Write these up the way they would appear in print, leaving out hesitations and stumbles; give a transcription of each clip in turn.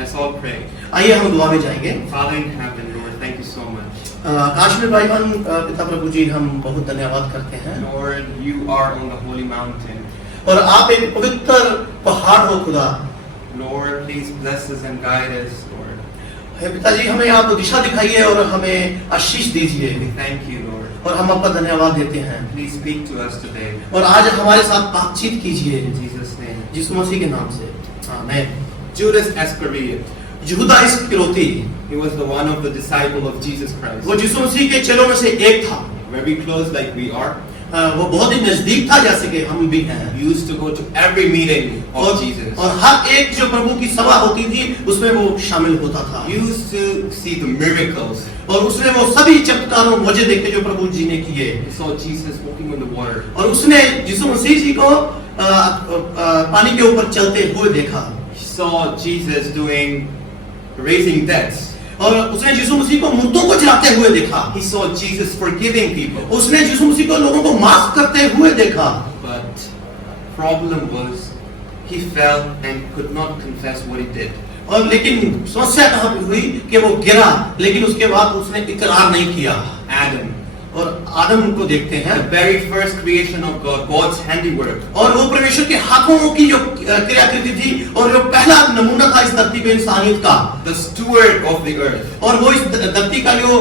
Let's all pray. आइए हम दुआ में जाएंगे। Father in heaven, Lord, thank you so much. आकाश में भाईवान पिता प्रभु जी हम बहुत धन्यवाद करते हैं। Lord, you are on the holy mountain. और आप एक पवित्र पहाड़ हो खुदा। Lord, please bless us and guide us, Lord. हे पिताजी हमें आप दिशा दिखाइए और हमें आशीष दीजिए। We thank you, Lord. और हम आपका धन्यवाद देते हैं। Please speak to us today. और आज हमारे साथ बातचीत कीजिए In Jesus' name. यीशु मसीह के नाम से। आमीन। Judas Iscariot. यहूदा इस्करियोती He was the one of the disciple of Jesus Christ. वो यीशु मसीह के चेलों में से एक था। Very close like we are. वो बहुत ही नजदीक था जैसे कि हम भी हैं। He used to go to every meeting of Jesus. और हर एक जो प्रभु की सभा होती थी उसमें वो शामिल होता था। He used to see the miracles. और उसने वो सभी चमत्कार और मौजे देखे जो प्रभु जी ने किए। He saw Jesus walking on the water. और उसने यीशु मसीह जी को पानी के ऊपर चलते हुए देखा। He saw Jesus doing raising deaths. और उसने यीशु मसीह को मुर्दों को जलाते हुए देखा। He saw Jesus forgiving people. उसने यीशु मसीह को लोगों को माफ करते हुए देखा। But problem was he fell and could not confess what he did. और लेकिन समस्या कहाँ पे हुई कि वो गिरा लेकिन उसके बाद उसने इकरार नहीं किया। Adam, और आदम को देखते हैं the very first creation of God, God's handiwork. और वो परमेश्वर के हाथों की जो क्रियाकृति थी और जो पहला नमूना था इस धरती पे इंसानियत का। The steward of the earth. और वो इस धरती का जो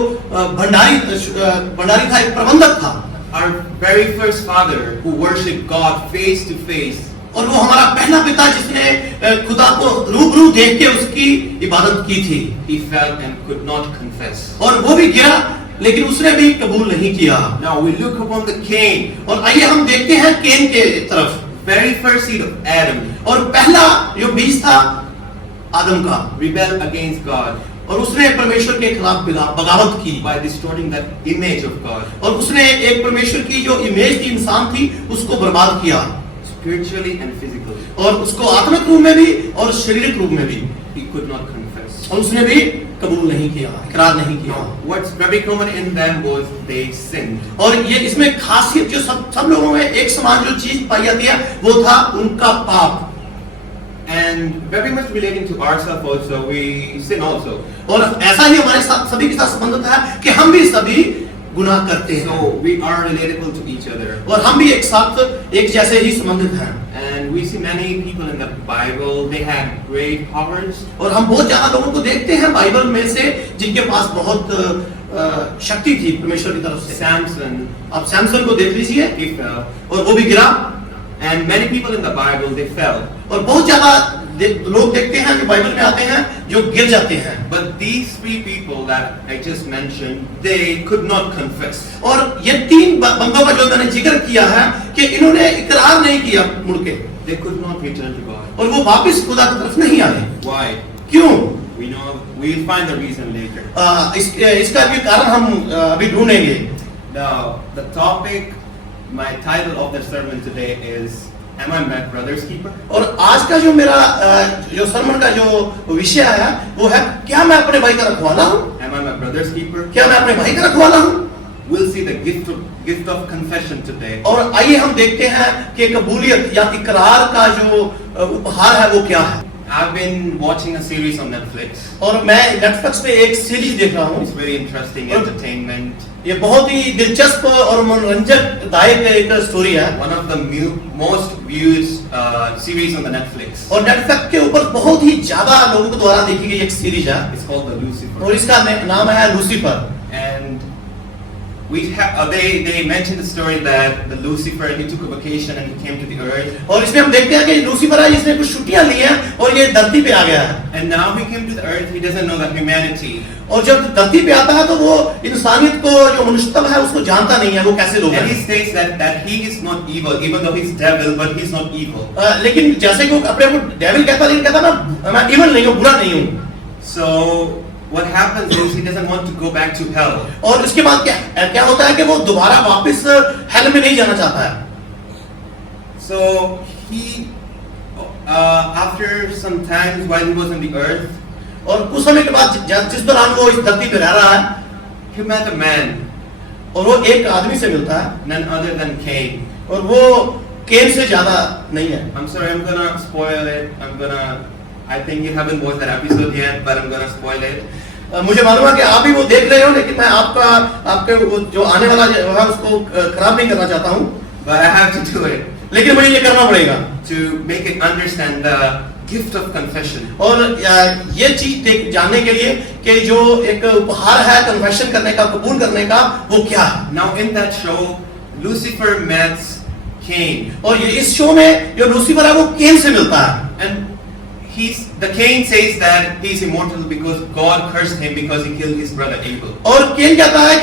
भंडारी था, एक प्रबंधक था। Our very first father who worshipped God face to face. और वो हमारा पहला पिता जिसने खुदा को रूबरू देख के उसकी इबादत की थी। He fell and could not confess. और वो भी गिरा लेकिन उसने भी कबूल नहीं किया। Now we look upon the Cain. और आइए हम देखते हैं केन के तरफ। Very first seed of Adam. और पहला जो बीज था आदम का, Rebelled against God. और उसने परमेश्वर के खिलाफ बगावत की By distorting that image of God. और उसने एक परमेश्वर की जो इमेज थी, इंसान थी, उसको बर्बाद किया। Spiritually and physically. और उसको आत्मिक रूप में भी और शारीरिक रूप में भी। He could not confess. और उसने भी कबूल नहीं किया, इकरार नहीं किया। What's very common in them was they sinned. और ये इसमें खासियत जो सब लोगों में एक समान जो चीज पाई जाती है वो था उनका पाप। And very much relating to ourselves also, we sin also. और ऐसा ही हमारे साथ सभी के साथ संबंधित है कि हम भी सभी गुनाह करते हैं। So we are relatable to each other. और हम भी एक साथ एक जैसे ही संबंधित हैं। And we see many people in the Bible, they had great powers. और हम बहुत ज्यादा लोगों को देखते हैं बाइबल में से जिनके पास बहुत शक्ति थी परमेश्वर की तरफ से। Samson, आप सैमसन को देख लीजिए, he fell. और वो भी गिरा। And many people in the Bible, they fell. और बहुत ज्यादा लोग देखते हैं जो बाइबल में आते हैं जो गिर जाते हैं। But these three people that I just mentioned, they could not confess. और ये तीन बंदों का जो मैंने जिक्र किया है कि इन्होंने इकरार नहीं किया मुड़ के। They could not return to God. और वो वापस खुदा की तरफ नहीं आए। Why? क्यों? We know, we'll find the reason later. इसका भी कारण हम अभी ढूंढेंगे। Now, the topic, my title of the sermon today is, Am I my brother's keeper? और आज का जो मेरा जो सरमन का जो विषय है वो है क्या मैं अपने भाई का रखवाला हूँ? Am I my brother's keeper? क्या मैं अपने भाई का रखवाला हूँ? We'll see the gift of confession today. और आइए हम देखते हैं कि कबूलियत या इकरार का जो उपहार है वो क्या है। I've been watching a series on Netflix. और मैं नेटफ्लिक्स पे एक सीरीज देख रहा हूँ। It's very interesting entertainment. ये बहुत ही दिलचस्प और मनोरंजक दायक एक स्टोरी है। One of the most viewed series on the Netflix. और नेटफ्लिक्स के ऊपर बहुत ही ज्यादा लोगों के द्वारा देखी गई एक सीरीज है। It's called The Lucifer. और इसका नाम है Lucifer. And they mentioned the story that the Lucifer, he took a vacation and he came to the earth. और इसमें हम देखते हैं कि लूसीफर है जिसने कुछ छुट्टियां ली हैं और ये धरती पे आ गया है। And now he came to the earth, he doesn't know that humanity. और जब धरती पे आता है तो वो इंसानियत को जो मनुष्यत्व है उसको जानता नहीं है वो कैसे लोग And he हैं। states that he is not evil, even though he's devil, but he's not evil. लेकिन जैसे कि वो अपने को डेविल कहता लेकिन कहता मैं इविल नहीं हूँ, बुरा नहीं हूँ। So what happens is he doesn't want to go back to hell. और इसके बाद क्या होता है कि वो दोबारा वापस हेल में नहीं जाना चाहता है। So he, after some time while he was on the earth, और कुछ समय के बाद जिस दौरान वो इस धरती पे रह रहा है, he met a man, और वो एक आदमी से मिलता है, none other than Cain. और वो केन से ज्यादा नहीं है। I'm sorry, I'm gonna spoil it. I'm gonna I think you haven't watched that episode yet, but I'm gonna spoil it. मुझे मालूम है कि आप भी वो देख रहे हो, लेकिन मैं आपके वो जो आने वाला है उसको खराब नहीं करना चाहता हूँ, But I have to do it लेकिन मुझे ये करना पड़ेगा to make it understand the gift of confession. और ये चीज जानने के लिए कि जो एक उपहार है कन्फेशन करने का, कबूल करने का, वो क्या है। Now in that show, Lucifer meets Cain, और ये इस शो में जो लूसीफर है वो केन से मिलता है, and the Cain says that he's immortal because God cursed him because he killed his brother Abel. और केन कहता है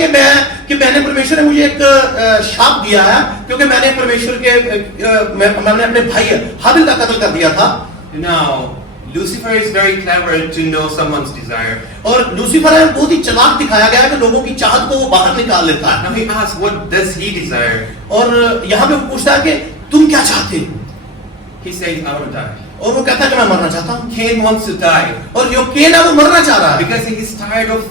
कि मैंने परमेश्वर ने मुझे एक शाप दिया है क्योंकि मैंने परमेश्वर के मैंने अपने भाई हाबिल का कत्ल कर दिया था। Now Lucifer is very clever to know someone's desire. और लूसीफर है बहुत ही चालाक दिखाया गया है कि लोगों की चाहत को वो बाहर निकाल लेता है। Now he asks, what does he desire? और यहाँ पे वो पूछता है कि तुम क्या चाहते हो? He says, I want to die. और वो कहता है कि मैं मरना चाहता हूँ। Cain wants to die और जो केन है वो मरना चाह रहा है because he is tired of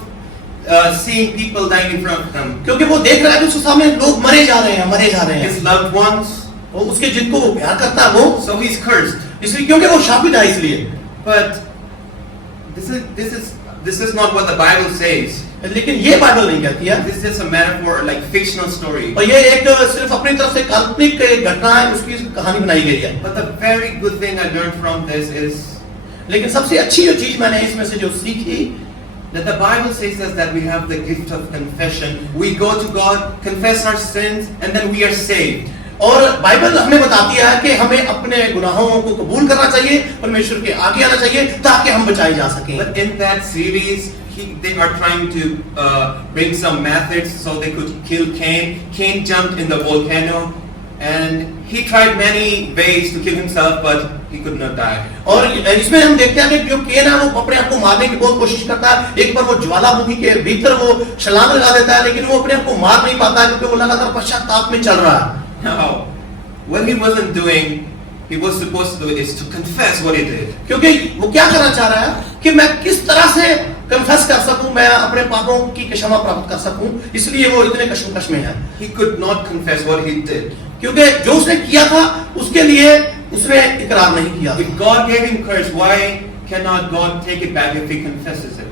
seeing people dying in front of him. क्योंकि वो देख रहा है कि उसके सामने लोग मरे जा रहे हैं। His loved ones. वो उसके जिनको वो प्यार करता है वो, So he's cursed. इसलिए क्योंकि वो शापित है इसलिए। But this is not what the Bible says. लेकिन ये बाइबल नहीं कहती है। This is just a metaphor, like fictional story. और ये एक सिर्फ अपनी तरफ से काल्पनिक घटना है, उसकी कहानी बनाई गई है। But the very good thing I learned from this is लेकिन सबसे अच्छी जो चीज मैंने इसमें से जो सीखी, that the Bible says us that we have the gift of confession. We go to God, confess our sins, and then we are saved. और बाइबल हमें बताती है कि हमें अपने गुनाहों को कबूल करना चाहिए, परमेश्वर के आगे आना चाहिए ताकि हम बचाए जा सकें। But in that series, they are trying to bring some methods so they could kill Cain. Cain jumped in the volcano, and he tried many ways to kill himself, but he could not die. और इसमें हम देखते हैं कि जो केन है वो अपने आप को मारने की बहुत कोशिश करता है। एक बार वो ज्वालामुखी के भीतर वो छलांग लगा देता है, लेकिन वो अपने आप को मार नहीं पाता क्योंकि वो लगातार पश्चाताप में चल रहा है। Now, what he wasn't doing, he was supposed to do is to confess what he did. क्योंकि वो क्या करना चाह रहा है कि मैं किस तरह से कन्फेस कर सकूं, मैं अपने पापों की क्षमा प्राप्त कर सकूं, इसलिए वो इतने कश्मकश में है। He could not confess what he did. क्योंकि जो उसने किया था उसके लिए उसने इकरार नहीं किया। If God gave him courage, why cannot God take it back if he confesses it?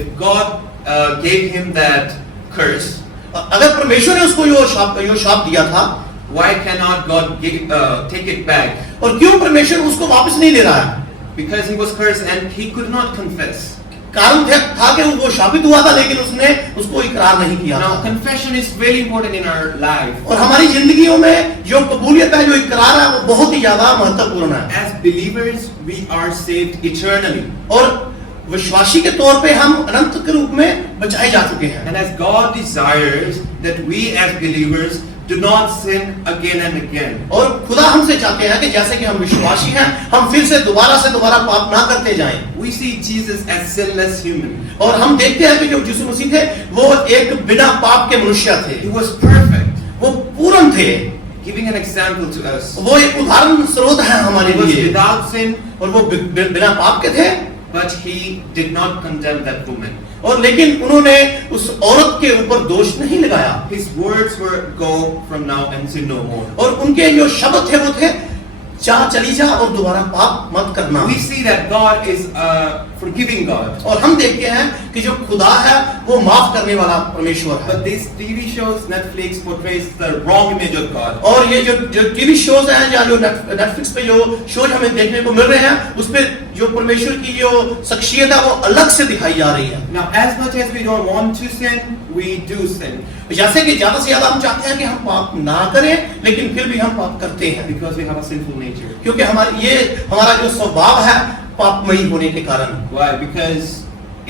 If God gave him that curse, अगर परमेश्वर ने उसको यो शाप दिया था, why cannot God take it back? और क्यों परमेश्वर उसको वापस नहीं ले रहा है? Because he was cursed and he could not confess. कारण था कि वो शापित हुआ था, लेकिन उसने उसको इकरार नहीं किया। Now, confession is very important in our life. और हमारी जिंदगियों में जो कबूलियत है, जो इकरार है, वो बहुत ही ज्यादा महत्वपूर्ण है। As believers, we are saved eternally. और विश्वासी के तौर पे हम अनंत के रूप में बचाए जा चुके हैं। And as God desires that we as believers do not sin again and again. और खुदा हमसे चाहते हैं कि जैसे कि हम विश्वासी हैं, हम फिर से दोबारा पाप ना करते जाएं। We see Jesus as sinless human. और हम देखते हैं कि जो यीशु मसीह थे वो एक बिना पाप के मनुष्य थे। He was perfect, वो पूर्ण थे, giving an example to us. वो एक उदाहरण स्रोत है हमारे He was लिए। without sin, और वो बिना पाप के थे, but he did not condemn that woman. और लेकिन उन्होंने उस औरत के ऊपर दोष नहीं लगाया। His words were, "Go from now and sin no more." और उनके जो शब्द थे वो थे, जा चली जा और दोबारा पाप मत करना। We see that God is a forgiving God. और हम देखते हैं कि जो खुदा है वो माफ करने वाला परमेश्वर है। But these TV shows, Netflix portrays the wrong image of God. और ये जो टीवी शोज हैं या जो नेटफ्लिक्स पे जो शोज हमें देखने को मिल रहे हैं, उसपे जो परमेश्वर की जो शख्सियत है वो अलग से दिखाई जा रही है। Now, as much as we don't want to sin, we do sin जैसे कि ज्यादा से ज्यादा हम चाहते हैं कि हम पाप ना करें, लेकिन फिर भी हम पाप करते हैं because we have a sinful nature. क्योंकि हमारा जो स्वभाव है पापमयी होने के कारण। Why? Because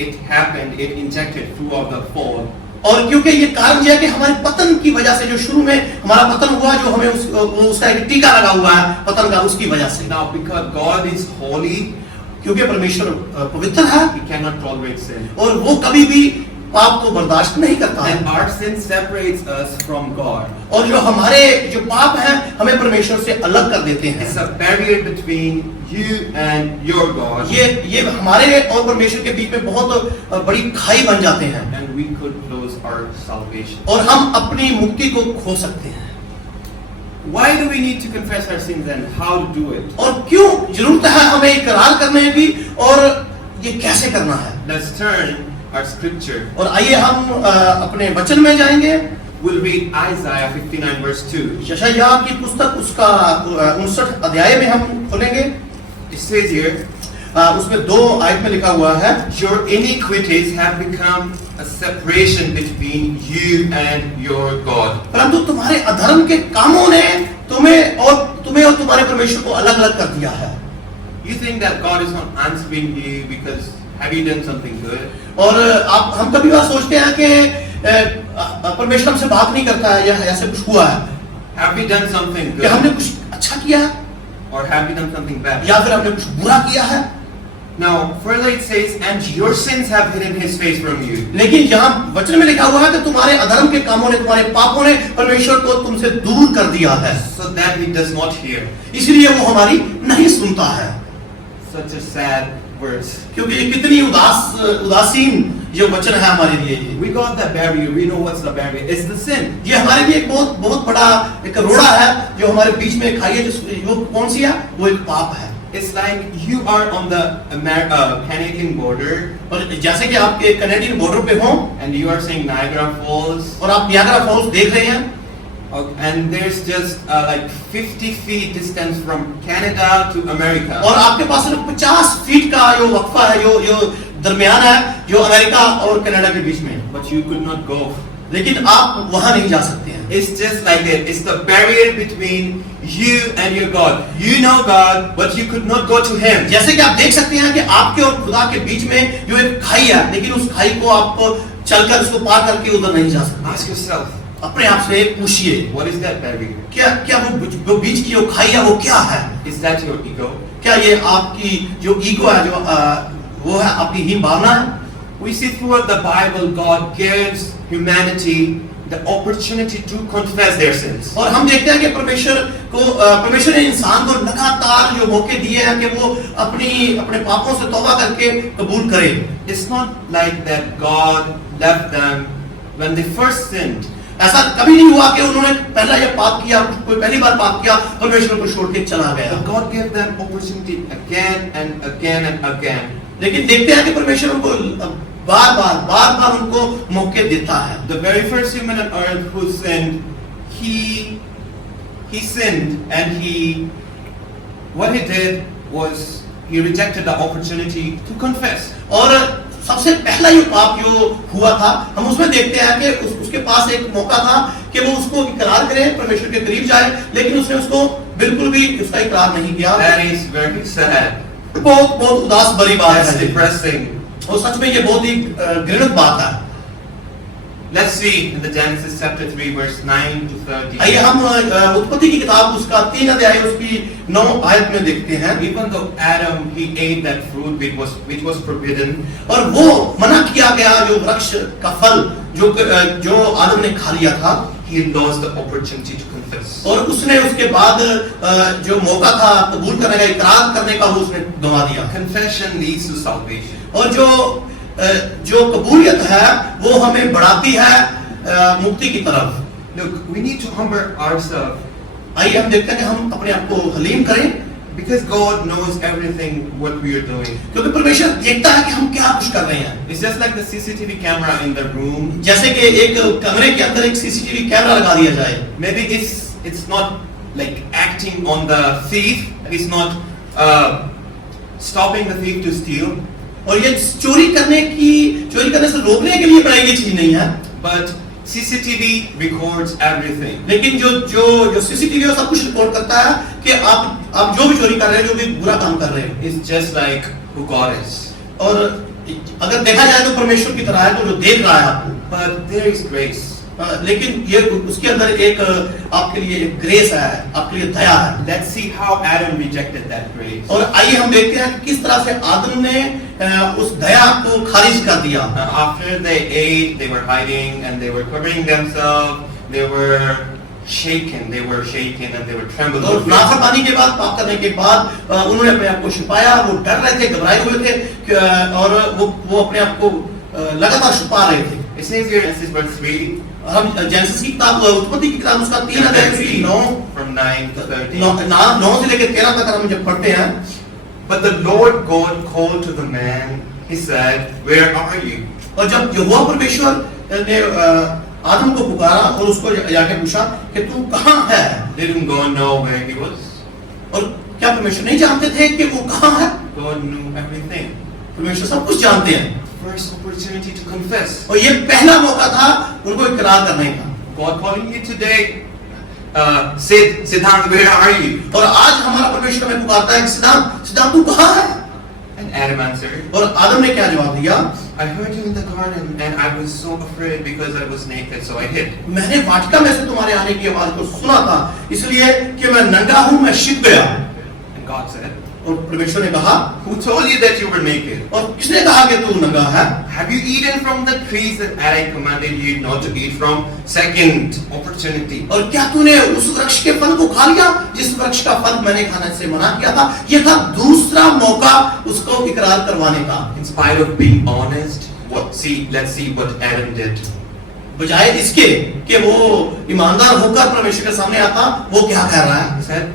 it happened, it injected throughout the fall. और क्योंकि ये कारण यह है कि हमारे पतन की वजह से, जो शुरू में हमारा पतन हुआ, जो हमें उसका एक टीका लगा हुआ है पतन का, उसकी वजह से। Now, because God is holy, क्योंकि परमेश्वर पवित्र है He cannot tolerate sin. और वो कभी भी पाप को बर्दाश्त नहीं करता है। And our sin separates us from God. और जो हमारे जो पाप हैं हमें परमेश्वर से अलग कर देते हैं। It's a barrier between you and your God. ये हमारे और परमेश्वर के बीच में बहुत बड़ी खाई बन जाते हैं। And we could lose our salvation. और हम अपनी मुक्ति को खो सकते हैं। Why do we need to confess our sins and how to do it? और क्यों जरूरत है हमें इकरार करने की, और ये कैसे करना है? Let's turn our scripture. और आइए हम अपने वचन में जाएंगे। We'll read Isaiah 59 verse 2. यशायाह की पुस्तक उसका 59 अध्याय में हम खोलेंगे। It says here, उसमें 2 आयत में लिखा हुआ है, your iniquities have become a separation between you and your God. परंतु तुम्हारे अधर्म के कामों ने तुम्हें और तुम्हारे परमेश्वर को अलग अलग कर दिया है। You think that God is not answering you because have you done something good? और हम कभी बार सोचते हैं कि परमेश्वर हमसे बात नहीं करता है, या ऐसे कुछ हुआ है, Have we done something कि हमने good? कुछ अच्छा किया है, Or have we done something bad? या फिर हमने कुछ बुरा किया है। Now, further it says, and your sins have hidden his face from you. लेकिन यहाँ वचन में लिखा हुआ है कि तुम्हारे अधर्म के कामों ने, तुम्हारे पापों ने परमेश्वर को तुमसे दूर कर दिया है, So that he does not hear. इसलिए वो हमारी नहीं सुनता है। Such a sad verse. क्योंकि ये कितनी उदासीन ये वचन है हमारे लिए। We got the barrier. We know what's the barrier. It's the sin. ये हमारे लिए एक बहुत बड़ा एक रोड़ा है जो हमारे बीच में खाई है, जो कौन सी है? वो एक पाप है। It's like you are on the Canadian border और जैसे कि आप एक कनाडियन बॉर्डर पे हो and you are seeing Niagara Falls, और आप नियाग्रा फॉल्स देख रहे हैं, and there's just like 50 feet distance from Canada to America. और आपके पास सिर्फ 50 फीट का जो वक्फा है, जो दरमियान है, जो अमेरिका और कनाडा के बीच में, But you could not go. लेकिन आप वहां नहीं जा सकते हैं। It's just like that. It's the barrier between you and your God. You know God, but you could not go to Him. जैसे कि आप देख सकते हैं कि आपके और खुदा के बीच में जो एक खाई है, लेकिन उस खाई को आप चलकर उसको पार करके उधर नहीं जा सकते। Ask yourself, अपने आप से पूछिए, what is that barrier? क्या वो बीच की जो खाई है वो क्या है? Is that your ego? क्या ये आपकी जो ईगो है, जो वो है आपकी ही भावना है? We see throughout the Bible, God gives humanity the opportunity to confess their sins. और हम देखते हैं कि परमेश्वर ने इंसान को लगातार जो मौके दिए हैं कि वो अपने पापों से तौबा करके कबूल करे। It's not like that God left them when they first sinned. ऐसा कभी नहीं हुआ कि उन्होंने पहला ये पाप किया, कोई पहली बार पाप किया, परमेश्वर को छोड़ के चला गया। But God gave them opportunity again and again and again. लेकिन देखते हैं कि परमेश्वर उनको बार बार उनको मौके देता है। The very first human on earth who sinned, he sinned, and what he did was he rejected the opportunity to confess. और सबसे पहला ये पाप जो हुआ था, हम उसमें देखते हैं कि उसके पास एक मौका था कि वो उसको इकरार करे, परमेश्वर के करीब जाए, लेकिन उसने उसको बिल्कुल भी उसका इकरार नहीं किया। That is very sad. बहुत उदास भरी बात That's है, depressing. और सच में ये बहुत ही घृणित बात है। Let's see in the Genesis chapter 3 verse 9 to 30. आइए हम उत्पत्ति की किताब उसका 3 अध्याय उसकी 9 आयत में देखते हैं। Even though Adam he ate that fruit which was forbidden, और वो मना किया गया जो वृक्ष का फल जो आदम ने खा लिया था, he lost the opportunity to confess. और उसने उसके बाद जो मौका था कबूल करने का, इकरार करने का, वो उसने गंवा दिया। Confession leads to salvation. और जो कबूलियत है वो हमें बढ़ाती है मुक्ति की तरफ। Look, we need to humble ourselves आइए हम देखते हैं कि हम अपने आप को हलीम करें, because God knows everything what we are doing. क्योंकि परमेश्वर देखता है कि हम क्या कुछ कर रहे हैं। It's just like the CCTV camera in the room. जैसे कि एक कमरे के अंदर एक सीसीटीवी कैमरा लगा दिया जाए। Maybe it's not like acting on the thief. It's not stopping the thief to steal. और ये चोरी करने से रोकने के लिए बनाई गई चीज नहीं है। But CCTV records everything. लेकिन जो सीसीटीवी है सब कुछ रिकॉर्ड करता है कि आप जो भी चोरी कर रहे हैं, जो भी बुरा काम कर रहे हैं। It's just like who God is. और अगर देखा जाए तो परमेश्वर की तरह है, तो जो देख रहा है आपको। But there is grace. लेकिन ये उसके अंदर एक आपके लिए एक ग्रेस है, आपके लिए दया है। Let's see how Adam rejected that grace. और आइए हम देखते हैं कि किस तरह से आदम ने उस दया को खारिज कर दिया। After they ate, they were hiding and they were covering themselves. They were shaken and they were trembling. और नाफरमानी के बाद, पाप करने के बाद उन्होंने अपने आप को छुपाया, वो डर रहे थे, घबराए हुए थे, और वो अपने आप को लगातार छुपा रहे थे। It says here, this is verse 3, हम जेनेसिस की किताब उत्पत्ति की किताब उसका 3 अध्याय उसकी 9 from 9 to 13. 9 से लेकर 13 तक हम जब पढ़ते हैं, But the Lord God called to the man, he said, where are you? और जब यहोवा परमेश्वर ने आदम को पुकारा और उसको जाके पूछा कि तू कहाँ है, Didn't God know where he was? और क्या परमेश्वर नहीं जानते थे कि वो कहाँ है? God knew everything. परमेश्वर सब कुछ जानते हैं, First opportunity to confess. और ये पहला मौका था उनको इकरार करने का। God calling you today, Siddhant, where are you? और आज हमारा परमेश्वर हमें पुकारता है कि सिद्धांत तू कहाँ है? And Adam answered, और आदम ने क्या जवाब दिया? I heard you in the garden and I was so afraid because I was naked, so I hid. मैंने वाटिका में से तुम्हारे आने की आवाज को सुना था, इसलिए कि मैं नंगा हूँ, मैं छिप गया। And God said, और परमेश्वर ने कहा, who told you that you were naked? और किसने कहा कि तू नंगा है? Have you eaten from the trees that I commanded you not to eat from? Second opportunity. और क्या तूने उस वृक्ष के फल को खा लिया जिस वृक्ष का फल मैंने खाने से मना किया था? यह था दूसरा मौका उसको इकरार करवाने का। In spite of being honest, let's see what Adam did. बजाय इसके कि वो ईमानदार होकर परमेश्वर के सामने आता, वो क्या कह रहा है? He said,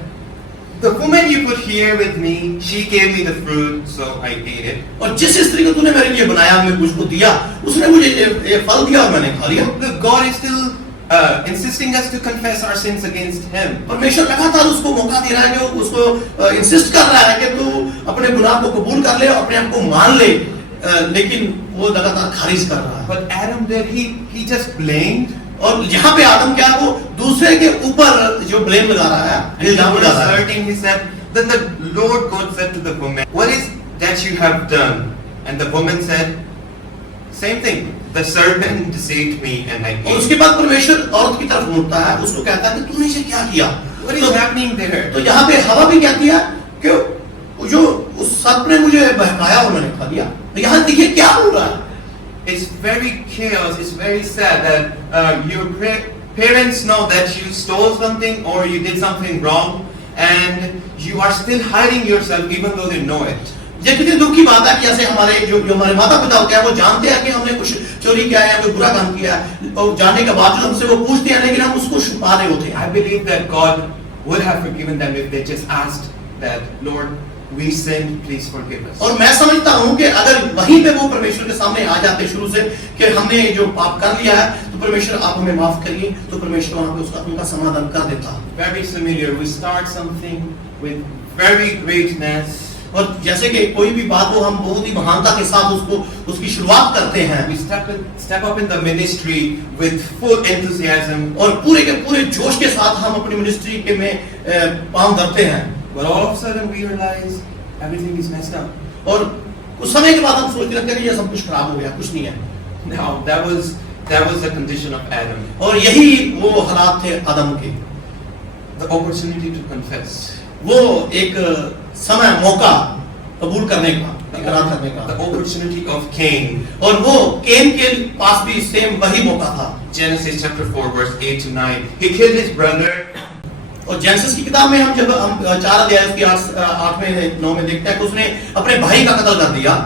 the woman you put here with me, she gave me the fruit, so I ate it. और जिस स्त्री को तूने मेरे लिए बनाया, मैं मुझको दिया, उसने मुझे ये फल दिया और मैंने खा लिया। Look, God is still insisting us to confess our sins against Him. परमेश्वर लगातार उसको मौका दे रहा है कि उसको इंसिस्ट कर रहा है कि तू अपने गुनाह को कबूल कर ले और अपने आप को मान ले, लेकिन वो लगातार खारिज कर रहा है। But Adam did, he just blamed. और यहाँ पे आदम क्या वो दूसरे के ऊपर जो ब्लेम लगा रहा है, And in इल्जाम लगा verse रहा है। 13 he said, then the Lord God said to the woman, what is that you have done? And the woman said, same thing. The serpent deceived me and I और ate. उसके बाद परमेश्वर औरत की तरफ मुड़ता है, उसको कहता है कि तूने इसे क्या किया? What is happening there? तो यहाँ पे हवा भी कहती है कि जो उस सर्प ने मुझे बहकाया और मैंने खा लिया। तो यहाँ देखिए क्या हो रहा है। It's very chaos. It's very sad that your parents know that you stole something or you did something wrong, and you are still hiding yourself even though they know it. ये कितनी दुख की बात है कि ऐसे हमारे जो हमारे माता पिता होते हैं वो जानते हैं कि हमने कुछ चोरी किया है, कोई बुरा काम किया है, और जानने के बावजूद हमसे वो पूछते हैं, लेकिन हम उसको छुपा रहे होते हैं। I believe that God would have forgiven them if they just asked that, Lord, we sinned, please forgive us. और मैं समझता हूँ कि अगर वहीं पे वो परमेश्वर के सामने आ जाते शुरू से कि हमने जो पाप कर लिया है, तो परमेश्वर आप हमें माफ करिए, तो परमेश्वर वहाँ पे उसका उनका समाधान कर देता। Very familiar. We start something with very greatness. और जैसे कि कोई भी बात हो, हम बहुत ही महानता के साथ उसकी शुरुआत करते हैं। We step up in the ministry with full enthusiasm. और पूरे के पूरे जोश के साथ हम अपनी मिनिस्ट्री के में काम करते हैं। But all of a sudden we realize everything is messed up. और कुछ समय के बाद हम सोचने लगते हैं कि ये सब कुछ खराब हो गया, कुछ नहीं है। Now that was the condition of Adam. और यही वो हालात थे आदम के। The opportunity to confess. वो एक समय मौका कबूल करने का, इकरार करने का। The opportunity of Cain. और वो केन के पास भी सेम वही मौका था। Genesis chapter 4 verse 8 to 9. He killed his brother. और जेनेसिस की किताब में जब हम 4 अध्याय उसकी 8 9 में देखते हैं कि उसने अपने भाई का कत्ल कर दिया।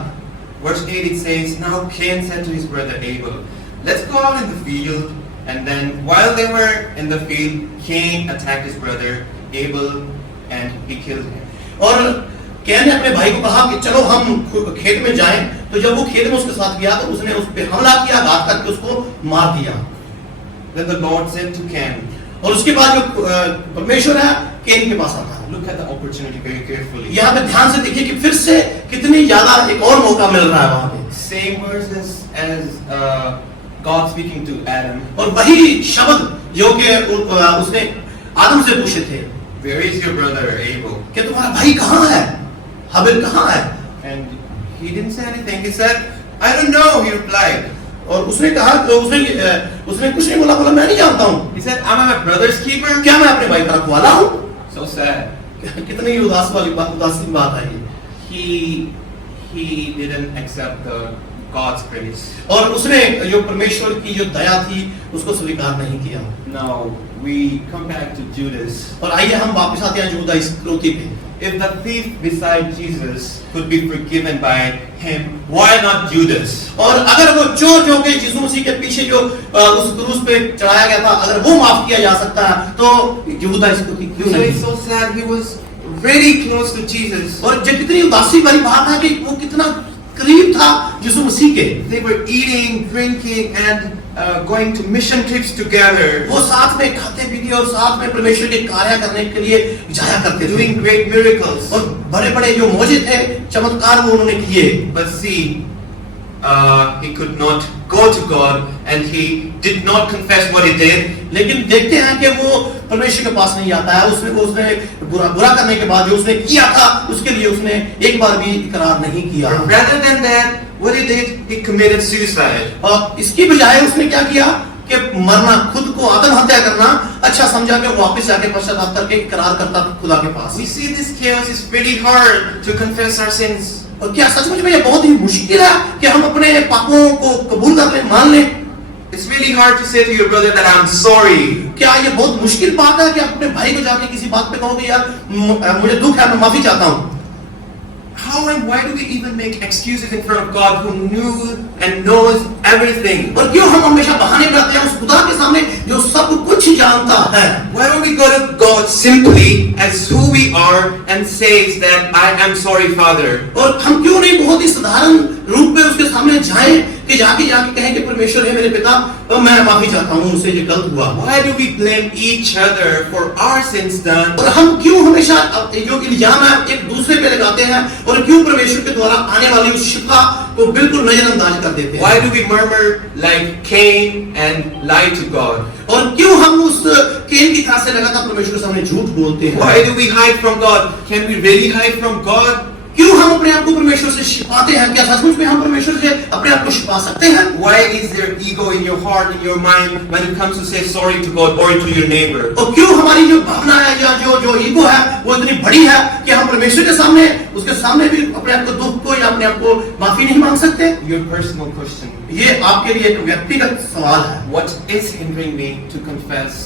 Verse 8 it says, now Cain said to his brother Abel, let's go out in the field. And then while they were in the field, Cain attacked his brother Abel and he killed him. और can ने अपने भाई को कहा कि चलो हम खेत में जाएं। तो जब वो खेत में उसके साथ गया तो उसने उस पे हमला किया, घात करके उसको मार दिया। Then the Lord said to Cain, और उसके बाद जो परमेश्वर है केन के पास आता है। look at the opportunity very carefully. यहाँ पे ध्यान से देखिए कि फिर से कितनी ज्यादा एक और मौका मिल रहा है वहां पे। Same verses as God speaking to Adam. और वही शब्द जो कि उसने आदम से पूछे थे, Where is your brother Abel? कि तुम्हारा भाई कहाँ है, हाबिल कहाँ है? And he didn't say anything. He said, I don't know, he replied. और उसने कहा तो उसने कुछ नहीं बोला, मैं नहीं जानता हूँ। He said, am I my brother's keeper? क्या मैं अपने भाई का रखवाला हूँ? So sad. कितनी उदासीन बात है ये। He didn't accept God's grace. और उसने जो परमेश्वर की जो दया थी उसको स्वीकार नहीं किया। Now we come back to Judas. और आइए हम वापस आते हैं यहूदा इस्करियोती पे। If the thief beside Jesus could be forgiven by him, why not Judas? और अगर वो चोर जो कि यीशु मसीह के पीछे जो उस क्रूस पे चढ़ाया गया था, अगर वो माफ किया जा सकता है तो यहूदा इस्करियोती क्यों So नहीं? it's so sad. He was very close to Jesus. और जो कितनी उदासी भरी बात है कि वो कितना करीब था यीशु मसीह के। They were eating, drinking, and going to mission trips together, वो साथ में खाते पीते और साथ में परमेश्वर के कार्य करने के लिए जाया करते थे doing great miracles. और बड़े बड़े जो मौजे थे, चमत्कार वो उन्होंने किए। But see, he could not go to God, and he did not confess what he did. लेकिन देखते हैं कि वो परमेश्वर के पास नहीं आता है। उसने बुरा करने के बाद जो उसने किया था उसके लिए उसने एक बार भी इकरार नहीं किया। Rather than that, what he did, he committed suicide. और इसकी बजाय उसने क्या किया कि मरना, खुद को आत्महत्या करना अच्छा समझा कि वापस जाके पश्चाताप करके इकरार करता खुदा के पास। We see this chaos is pretty hard to confess our sins. और क्या सचमुच में ये बहुत ही मुश्किल है कि हम अपने पापों को कबूल कर लें, मान लें? It's really hard to say to your brother that I'm sorry. क्या ये बहुत मुश्किल बात है कि अपने भाई को जाके किसी बात पे कहोगे यार मुझे दुख है, मैं माफी चाहता हूँ? How and why do we even make excuses in front of God who knew and knows everything? और क्यों हम हमेशा बहाने बनाते हैं उस खुदा के सामने जो सब कुछ जानता है? Why don't we go to God simply as who we are and says that I am sorry, Father? और हम क्यों नहीं बहुत ही साधारण रूप में उसके सामने जाएं कि जाके कहें कि परमेश्वर है मेरे पिता, तो मैं माफी चाहता हूँ, मुझसे ये गलत हुआ। Why do we blame each other for our sins done? और हम क्यों हमेशा जो इल्जाम है एक दूसरे पे लगाते हैं और क्यों परमेश्वर के द्वारा आने वाली उस शिफा को बिल्कुल नजरअंदाज कर देते हैं? Why do we murmur like Cain and lie to God? और क्यों हम उस केन की तरह से लगातार परमेश्वर के सामने झूठ बोलते हैं? Why do we hide from God? Can we really hide from God? क्यों हम अपने आप को परमेश्वर से छिपाते हैं? क्या सचमुच में हम परमेश्वर से अपने आप को छिपा सकते हैं? Why is there ego in your heart, in your mind, when it comes to say sorry to God or to your neighbor? और क्यों हमारी जो भावना है या जो ईगो है वो इतनी बड़ी है कि हम परमेश्वर के सामने उसके सामने भी अपने आप को दुख को या अपने आप को माफी नहीं मांग सकते? Your personal question. ये आपके लिए एक व्यक्तिगत सवाल है। What is hindering me to confess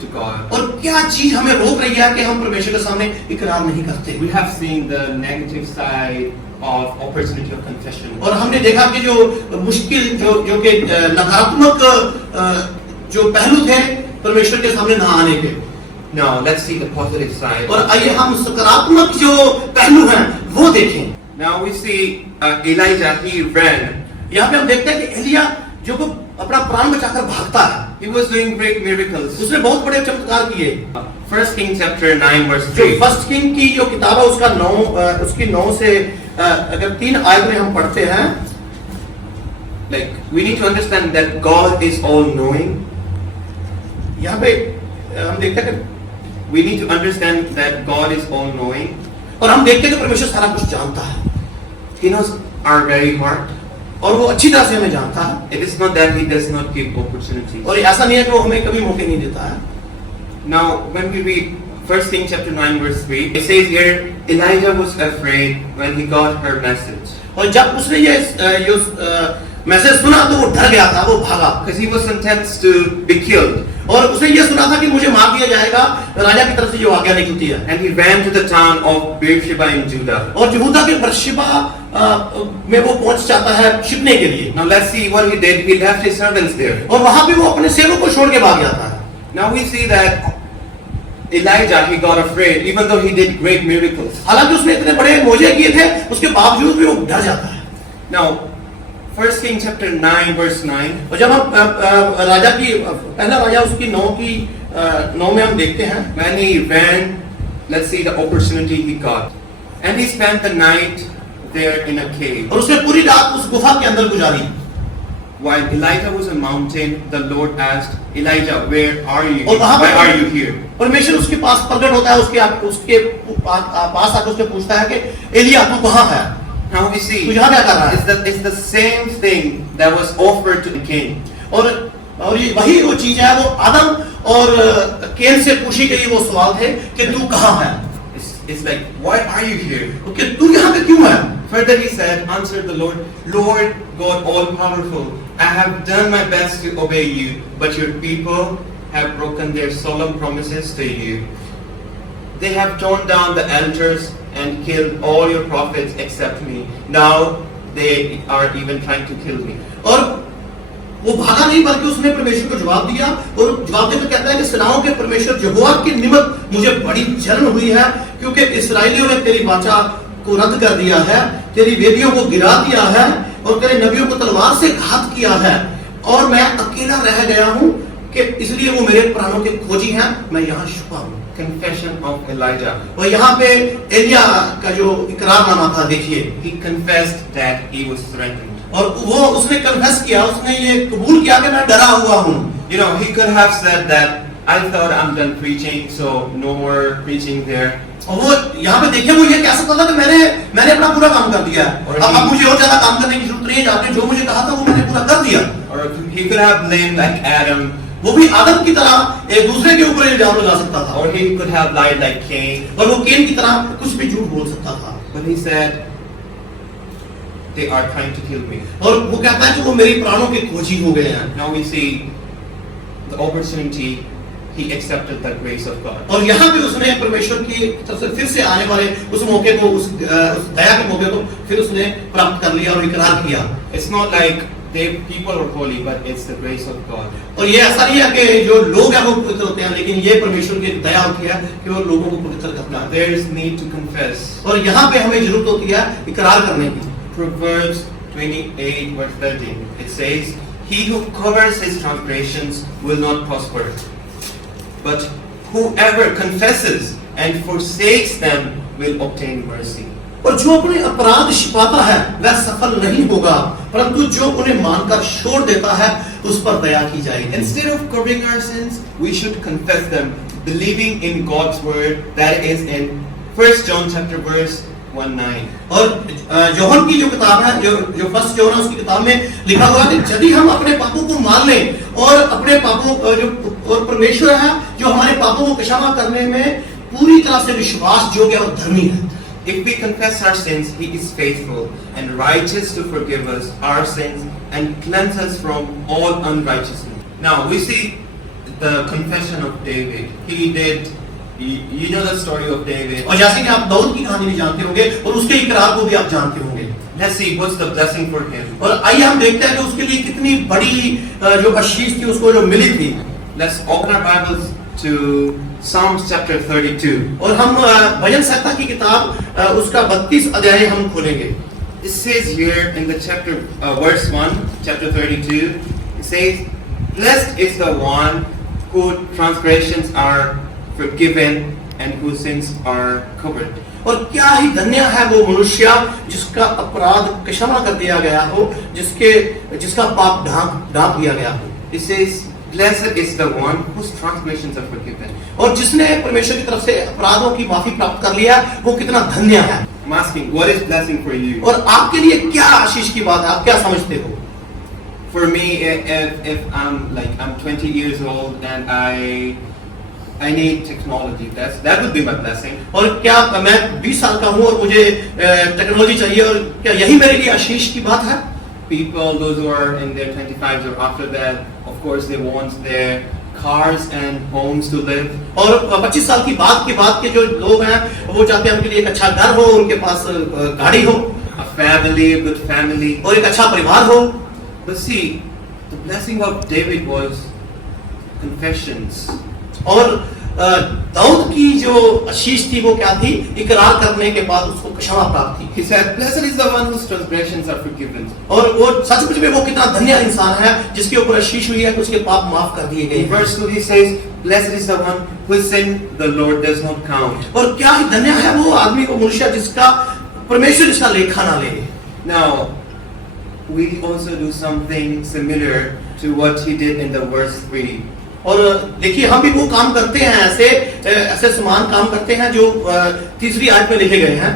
to God? और क्या चीज हमें रोक रही है कि हम परमेश्वर के सामने इकरार नहीं करते? We have seen the negative side of opportunity of confession. और हमने देखा कि जो मुश्किल जो कि नकारात्मक जो पहलू थे परमेश्वर के सामने ना आने के। Now let's see the positive side. और आइए हम सकारात्मक जो पहलू हैं वो देखें। Now we see Elijah, he ran. यहाँ पे हम देखते हैं कि एलिया जो को अपना प्राण बचाकर भागता है, He was doing great miracles. उसने बहुत बड़े चमत्कार किए। 1 Kings chapter 9 verse जो 3. फर्स्ट किंग की जो किताब है उसका 9 से अगर 3 आयत में हम पढ़ते हैं, Like we need to understand that God is all knowing. यहाँ पे हम देखते हैं कि We need to understand that God is all knowing. और हम देखते हैं कि परमेश्वर सारा कुछ जानता है He knows our very heart. और वो अच्छी तरह से हमें जानता है। It is not that He does not give opportunities. और ऐसा नहीं है कि वो हमें कभी मौके नहीं देता है। Now, when we read 1 Kings chapter 9 verse 3, it says here, Elijah was afraid when he got her message. और जब उसने ये मैसेज सुना तो वो डर गया था, वो भागा। Because he was sentenced to be killed. और उसने ये सुना था कि मुझे मार दिया जाएगा, राजा की तरफ से जो आज्ञा निकलती है। And he ran to the town of Beersheba in Judah. और यहूदा के बर्शिबा में वो पहुंच जाता है छिपने के लिए। Now let's see what he did. He left his servants there. और वहां पे वो अपने सेवक को छोड़ के भाग जाता है। Now we see that Elijah, he got afraid, even though he did great miracles. हालांकि उसने इतने बड़े मौजे किए थे, उसके बावजूद भी वो डर जाता है। Now, 1 Kings chapter 9 verse 9. और जब हम राजा की पहला राजा उसकी 9 में हम देखते हैं, When he ran, let's see the opportunity he got. And he spent the night there in a cave. और उसने पूरी रात उस गुफा के अंदर गुजारी। While Elijah was on a mountain, the Lord asked, Elijah, where are you? और वहां Why are पर you here? परमेश्वर उसके पास प्रकट होता है, उसके पास आकर उससे पूछता है कि एलिया तू कहाँ है? Now we see, तू यहाँ क्या कर रहा है? it's the same thing that was offered to the king. और ये वही वो चीज है, वो आदम और केन से पूछी गई वो सवाल थे कि तू कहाँ है? It's like, why are you here? कि तू यहाँ पे क्यों है? Further he said, answered the Lord, Lord God all-powerful, I have done my best to obey you, but your people have broken their solemn promises to you. They have torn down the altars and killed all your prophets except me. Now they are even trying to kill me. और वो भागा नहीं बल्कि उसने परमेश्वर को जवाब दिया और जवाब देकर कहता है कि सेनाओं के परमेश्वर यहोवा के निमित्त मुझे बड़ी जलन हुई है, क्योंकि इस्राएलियों ने तेरी वाचा को रद्द कर दिया है, तेरी वेदियों को गिरा दिया है और तेरे नबियों को तलवार से घात किया है, और मैं अकेला रह गया हूं कि इसलिए वो मेरे प्राणों के खोजी हैं, मैं यहाँ छुपा हूं। Confession of Elijah. और यहाँ पे एलिया का जो इकरारनामा था देखिए, He confessed that he was threatened. और वो उसने कन्फेस किया, उसने ये कबूल किया कि मैं डरा हुआ हूँ। You know, he could have said that I thought I'm done preaching, so no more preaching there. और वो यहाँ पे देखिए, वो ये कह सकता था कि मैंने अपना पूरा काम कर दिया, अब मुझे और ज्यादा काम करने की जरूरत नहीं है, आपने जो मुझे कहा था वो मैंने पूरा कर दिया। Or he could have blamed like Adam. वो भी आदम की तरह एक दूसरे के ऊपर इल्जाम लगा सकता था, Or he could have lied like Cain. और वो केन की तरह कुछ भी झूठ बोल सकता था। But he said, they are trying to kill me. और वो कहता है कि वो मेरी प्राणों के खोजी हो गए हैं। Now we see the opportunity, he accepted the grace of God. और यहाँ पे उसने परमेश्वर की तरफ से फिर से आने वाले उस मौके को, उस दया के मौके को फिर उसने प्राप्त कर लिया और इकरार किया। It's not like people are holy, but it's the grace of God. और ये ऐसा नहीं है कि जो लोग हैं वो पवित्र होते हैं, लेकिन ये परमेश्वर की दया होती है कि वो लोगों को पवित्र करता है। There is need to confess. और यहाँ पे हमें जरूरत होती है इकरार करने की। Proverbs 28 verse 13. It says, "He who covers his transgressions will not prosper, but whoever confesses and forsakes them will obtain mercy." और जो अपने अपराध छिपाता है वह सफल नहीं होगा, परंतु जो उन्हें मानकर छोड़ देता है उस पर दया की जाएगी। Instead of covering our sins, we should confess them, believing in God's word that is in 1 John chapter verse 1:9. और योहन की जो किताब है, जो फर्स्ट योहन है, उसकी किताब में लिखा हुआ है कि यदि हम अपने पापों को मान लें और अपने पापों और परमेश्वर है जो हमारे पापों को क्षमा करने में पूरी तरह से विश्वास योग्य और धर्मी है। If we confess our sins, he is faithful and righteous to forgive us our sins and cleanse us from all unrighteousness. Now we see the confession of David. He did, you know the story of David. और जैसे कि आप दाऊद की कहानी भी जानते होंगे और उसके इकरार को भी आप जानते होंगे। Let's see what's the blessing for him. और आइए हम देखते हैं कि उसके लिए कितनी बड़ी जो आशीष थी उसको जो मिली थी। Let's open our Bibles to Psalms chapter 32. और हम भजन संहिता की किताब उसका 32 अध्याय हम खोलेंगे। It says here in the chapter verse 1, chapter 32, it says, "Blessed is the one whose transgressions are forgiven and whose sins are covered." और क्या ही धन्य है वो मनुष्य जिसका अपराध क्षमा कर दिया गया हो, जिसका पाप ढांप दिया गया हो। It says, "Blessed is the one whose transgressions are forgiven." और जिसने परमेश्वर की तरफ से अपराधों की माफी प्राप्त कर लिया वो कितना धन्य है। I'm asking, what is blessing for you? और आपके लिए क्या आशीष की बात है, आप क्या समझते हो? For me, if I'm 20 years old and I need technology, that would be my blessing. और क्या मैं 20 साल का हूँ और मुझे टेक्नोलॉजी चाहिए, और क्या यही मेरे लिए आशीष की बात है? People, those who are in their 25s or after that, of course they want their cars and homes to live. और 25 साल की बात के जो लोग हैं वो चाहते हैं उनके लिए एक अच्छा घर हो, उनके पास गाड़ी हो, A family, a good family. और एक अच्छा परिवार हो। But see, the blessing of David was confessions. और दाऊद की जो आशीष थी वो क्या थी? इकरार करने के बाद उसको क्षमा प्राप्त थी। He said, "Blessed is the one whose transgressions are forgiven." और वो सचमुच में वो कितना धन्य इंसान है जिसके ऊपर आशीष हुई है कि उसके पाप माफ कर दिए गए। In verse 2 he says, "Blessed is the one whose sin the Lord does not count." और क्या ही धन्य है वो आदमी, वो मनुष्य जिसका परमेश्वर इसका लेखा ना ले। Now, we also do something similar to what he did in the verse 3. और देखिए हम भी वो काम करते हैं, ऐसे समान काम करते हैं जो तीसरी आयत में लिखे गए हैं।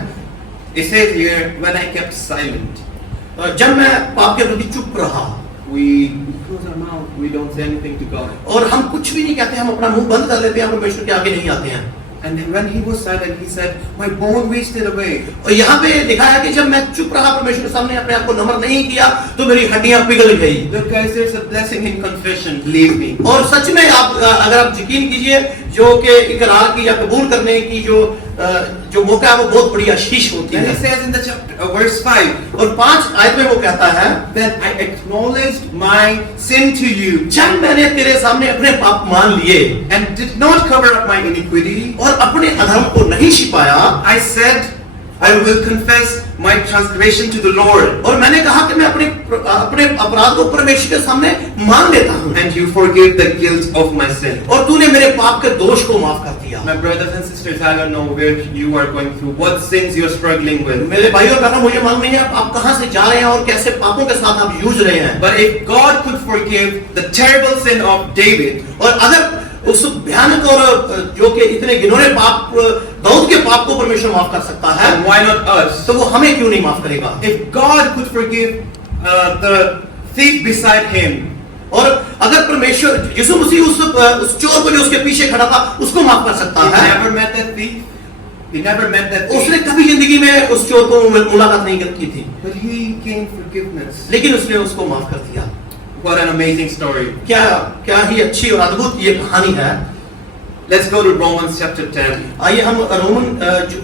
It says here, "When I kept silent." जब मैं पाप के प्रति चुप रहा। We close our mouth. We don't say anything to God. और हम कुछ भी नहीं कहते, हम अपना मुंह बंद कर लेते हैं, परमेश्वर के आगे नहीं आते हैं। And when he was silent, he said, "My bone wasted away." और यहाँ पे लिखा है कि जब मैं चुप रहा, परमेश्वर के सामने अपने आप को नम्र नहीं किया, तो मेरी हड्डियां पिघल गई। Look, guys, there's a blessing in confession. Believe me. और सच में आप अगर आप यकीन कीजिए, जो कि इकरार की या कबूल करने की जो मौका है, वो बहुत बड़ी आशीष होती And है। he says in the chapter, verse 5, और 5 आयत में वो कहता है, that I acknowledged my sin to you जब मैंने तेरे सामने अपने पाप मान लिए and did not cover up my iniquity. और अपने अधर्म को नहीं छिपाया, I said, I will confess my transgression to the Lord. और मैंने कहा कि मैं अपने अपराध को परमेश्वर के सामने मान लेता हूँ, And you forgave the guilt of my sin. और तूने मेरे पाप के दोष को माफ कर दिया। My brothers and sisters, I don't know where you are going through, what sins you're struggling with. मेरे भाइयों और बहनों, मुझे मालूम नहीं है आप कहां से जा रहे हैं और कैसे पापों के साथ आप जूझ रहे हैं। But if God could forgive the terrible sin of David, और अगर उस भयानक और जो कि इतने घिनौने पाप दाऊद के पाप को परमेश्वर माफ कर सकता है, then why not us? तो वो हमें क्यों नहीं माफ करेगा? If God could forgive the thief beside him, और अगर परमेश्वर यीशु मसीह उस चोर को जो उसके पीछे खड़ा था उसको माफ कर सकता he है, never met that thief. He never met that उसने thief. कभी जिंदगी में उस चोर को मुलाकात नहीं की थी, But he gained forgiveness. लेकिन उसने उसको माफ कर दिया। What an amazing story. क्या ही अच्छी और अद्भुत ये कहानी है। Let's go to Romans chapter 10. आइए हम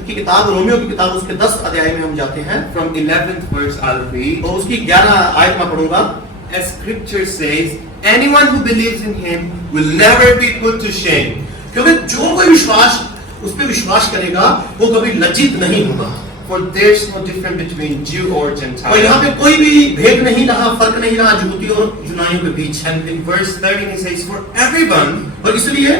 की किताब, रोमियो की किताब, उसके 10 अध्याय में हम जाते हैं। From 11th verse I'll read. और उसकी 11 आयत में पढ़ूंगा। As scripture says, anyone who believes in him will never be put to shame. क्योंकि जो कोई उस पे विश्वास करेगा वो कभी लज्जित नहीं होगा। For there's no difference between Jew or और यहाँ Gentile. पे कोई भी भेद नहीं रहा, फर्क नहीं रहा यहूदी और यूनानियों के बीच। And in verse 13 he says, for everyone, और इसलिए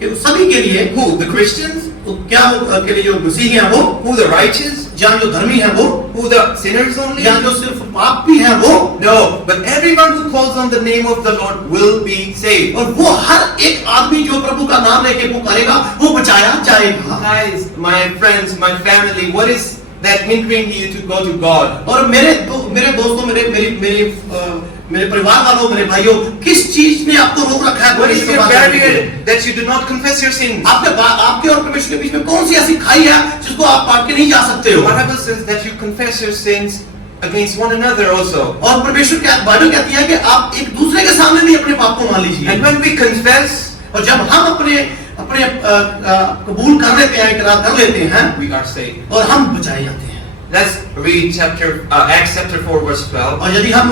कि सभी के लिए, who? The Christians? तो क्या के लिए जो मसीही हैं वो, Who? The righteous? या जो धर्मी हैं वो, Who? The sinners only? या जो सिर्फ पाप भी हैं वो, No, but everyone who calls on the name of the Lord will be saved. और वो हर एक आदमी जो प्रभु का नाम लेके पुकारेगा वो बचाया जाएगा। Guys, my friends, my family, what is that hindering you to go to God? और मेरे दोस्तों, मेरे परिवार वालों, मेरे भाइयों, किस चीज ने आपको रोक रखा है? What is your barrier that you do not confess your sins? आपके और परमेश्वर के बीच में कौन सी ऐसी खाई है जिसको आप पार के नहीं जा सकते The हो? Bible says that you confess your sins against one another also. और परमेश्वर क्या बाइबल कहती है कि आप एक दूसरे के सामने भी अपने पाप को मान लीजिए। And when we confess, और जब हम अपने कबूल कर लेते हैं, इकरार कर लेते हैं, we are saved. और हम बचाए जाते हैं। Let's read Acts chapter 4 verse 12. और यदि हम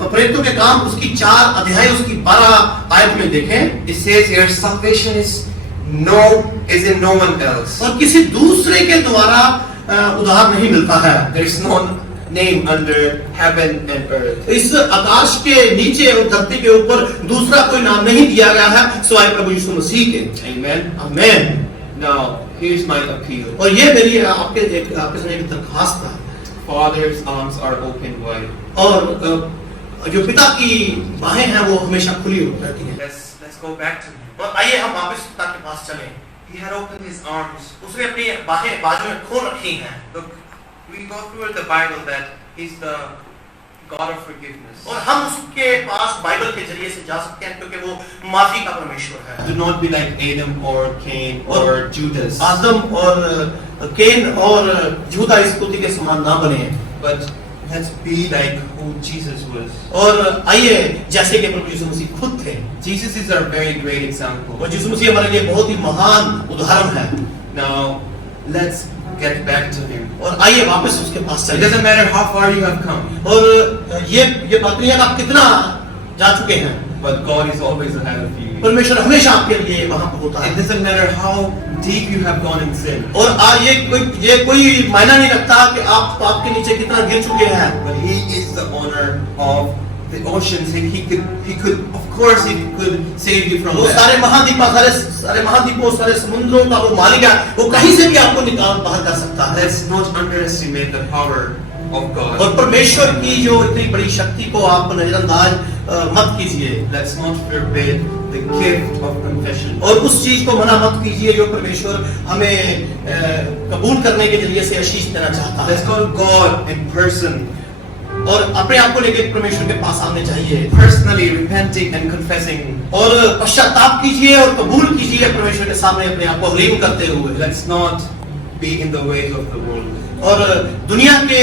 प्रेरितों के काम उसकी 4 अध्याय उसकी 12 आयत में देखें, It says here, salvation is in no one else. और किसी दूसरे के द्वारा उद्धार नहीं मिलता है। There is no name under heaven and earth. इस आकाश के नीचे और धरती के ऊपर दूसरा कोई नाम नहीं दिया गया है सिवाय प्रभु यीशु मसीह के। Amen. आमीन। Now, here's my appeal. और ये मेरी आपके सामने एक दरखास्त है। Father's arms are open wide. और जो पिता की बाहें हैं वो हमेशा खुली रहती हैं। Let's go back to him. और आइए हम वापस पिता के पास चलें। He had opened his arms. उसने अपनी बाहें बाजू में खोल रखी हैं। Look, we go through the Bible that he's the God of forgiveness. और हम उसके पास बाइबल के जरिए से जा सकते हैं क्योंकि वो माफी का परमेश्वर है। Do not be like Adam or Cain or Judas. आदम और केन और यहूदा इस्करियोती के समान ना बने, But let's be like who Jesus was. और आइए जैसे कि प्रभु यीशु मसीह खुद थे। Jesus is our very great example. और यीशु मसीह हमारे लिए बहुत ही महान उदाहरण है। Now, let's get back to him. और आइए वापस उसके पास It चलें। doesn't matter how far you have come, और ये बात नहीं है कि आप कितना जा चुके हैं, but God is always ahead of you. परमेश्वर हमेशा आपके लिए वहां पर होता It है। doesn't matter how deep you have gone in sin, और ये कोई मायना नहीं रखता कि आप पाप के नीचे कितना गिर चुके हैं, but He is the owner of the oceans. He could, of course, He could save you from वो that. सारे महाद्वीपों, सारे समुद्रों का वो मालिक है, वो कहीं से भी आपको निकाल बाहर कर सकता है। Let's not underestimate the power of God. और परमेश्वर की जो इतनी बड़ी शक्ति को आप नजरअंदाज मत कीजिए, Let's not forbid the gift of confession. और उस चीज को मना मत कीजिए जो परमेश्वर हमें कबूल करने के जरिए से आशीष देना चाहता है। Let's go to God in person. और अपने आप को लेकर परमेश्वर के पास आने चाहिए personally repenting and confessing. और पश्चाताप कीजिए और कबूल कीजिए परमेश्वर के सामने अपने आप को हलीम करते हुए। Let's not be in the ways of the world. और दुनिया के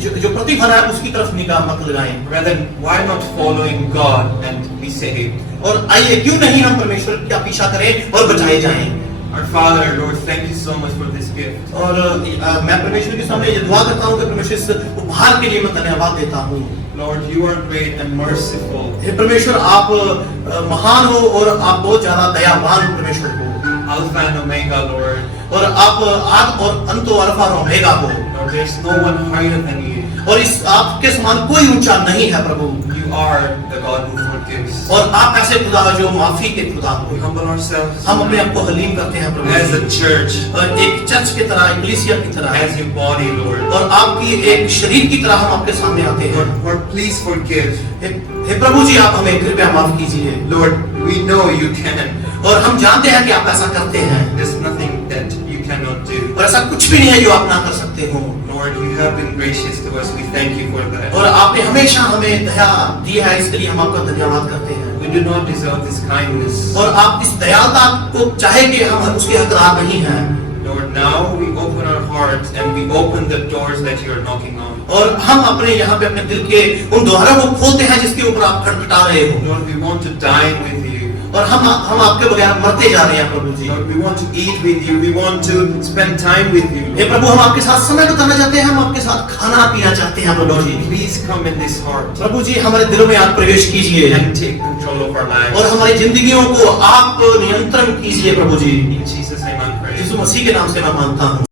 जो प्रतिफल है उसकी तरफ निगाह मत लगाएं। Rather, why not following God and be saved? और आइए क्यों नहीं हम परमेश्वर का पीछा करें और बचाए जाएं। Our Father, Lord, thank you so much for this gift. और मैं परमेश्वर के सामने ये दुआ करता हूँ कि परमेश्वर इस उपहार के लिए मैं धन्यवाद देता हूँ। Lord, you are great and merciful. हे परमेश्वर आप महान हो और आप बहुत ज्यादा दयावान परमेश्वर हो। Alpha and Omega, Lord. और आप आद और अंत और अल्फा और ओमेगा हो। Lord, there is no one higher than you. और इस आपके समान कोई ऊंचा नहीं है प्रभु। You are the God who forgives. और आप ऐसे खुदा हो जो माफी के खुदा हो। We humble ourselves हम अपने आप को हलीम करते हैं प्रभु। as a church, और एक चर्च की तरह, इक्लेसिया की तरह, as your body, Lord. और आपकी एक शरीर की तरह हम आपके सामने आते हैं। Lord, please forgive. हे प्रभु जी आप हमें कृपया माफ कीजिए। Lord, we know you can. और हम जानते हैं कि आप ऐसा करते हैं। There's nothing that you cannot do. और ऐसा कुछ भी नहीं है जो आप ना कर सकते हो। Lord, you have been gracious to us. We thank you for that. और आपने हमेशा हमें दया दी है, इसके लिए हम आपका धन्यवाद करते हैं। We do not deserve this kindness. और आप इस दयालुता को चाहे कि हम उसके हकदार नहीं हैं। Lord, now we open our hearts and we open the doors that you are knocking on. और हम अपने यहाँ पे अपने दिल के उन द्वारों को खोलते हैं जिसके ऊपर आप खटखटा रहे हो। Lord, we want to dine with you. और हम आपके बगैर मरते जा रहे हैं प्रभु जी। Lord, we want to eat with you. We want to spend time with you. हे प्रभु हम आपके साथ समय बिताना चाहते हैं, हम आपके साथ खाना पीना चाहते हैं प्रभु जी। Please come in this heart प्रभु जी हमारे दिलों में आप प्रवेश कीजिए and take control of our lives. और हमारी जिंदगियों को आप नियंत्रण कीजिए प्रभु जी। In Jesus' name I pray. यीशु मसीह के नाम से मैं मांगता हूँ।